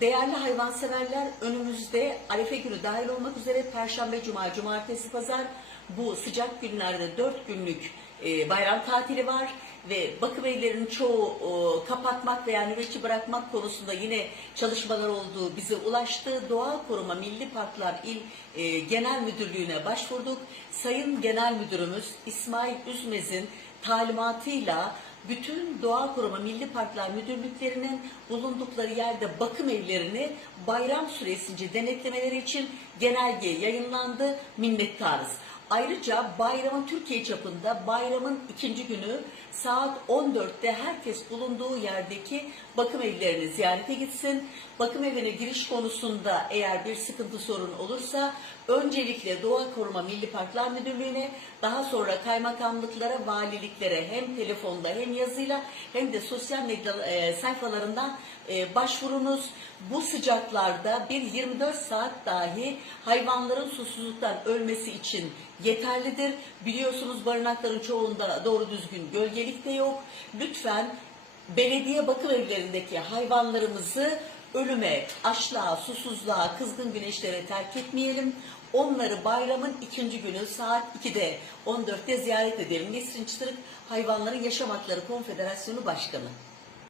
Değerli hayvanseverler önümüzde Arefe günü dahil olmak üzere Perşembe, Cuma, Cumartesi, Pazar bu sıcak günlerde 4 günlük e, bayram tatili var ve bakım evlerinin çoğu e, kapatmak veya nöbetçi bırakmak konusunda yine çalışmalar olduğu bize ulaştı. Doğa Koruma Milli Parklar İl e, Genel Müdürlüğü'ne başvurduk. Sayın Genel Müdürümüz İsmail Üzmez'in talimatıyla bütün Doğa Koruma Milli Parklar Müdürlüklerinin bulundukları yerde bakım evlerini bayram süresince denetlemeleri için genelge yayınlandı. Minnettarız. Ayrıca bayramın Türkiye çapında bayramın ikinci günü saat 14'te herkes bulunduğu yerdeki bakım evlerini ziyarete gitsin. Bakım evine giriş konusunda eğer bir sıkıntı sorun olursa öncelikle Doğa Koruma Milli Parklar Müdürlüğü'ne daha sonra kaymakamlıklara, valiliklere hem telefonda hem yazıyla hem de sosyal medya e, sayfalarından e, başvurunuz. Bu sıcaklarda bir 24 saat dahi hayvanların susuzluktan ölmesi için yeterlidir. Biliyorsunuz barınakların çoğunda doğru düzgün gölgelik de yok. Lütfen belediye bakım evlerindeki hayvanlarımızı ölüme, açlığa, susuzluğa, kızgın güneşlere terk etmeyelim. Onları bayramın ikinci günü saat 2'de 14'te ziyaret edelim. Nesrin Çıtırık Hayvanların Yaşam Hakları Konfederasyonu Başkanı.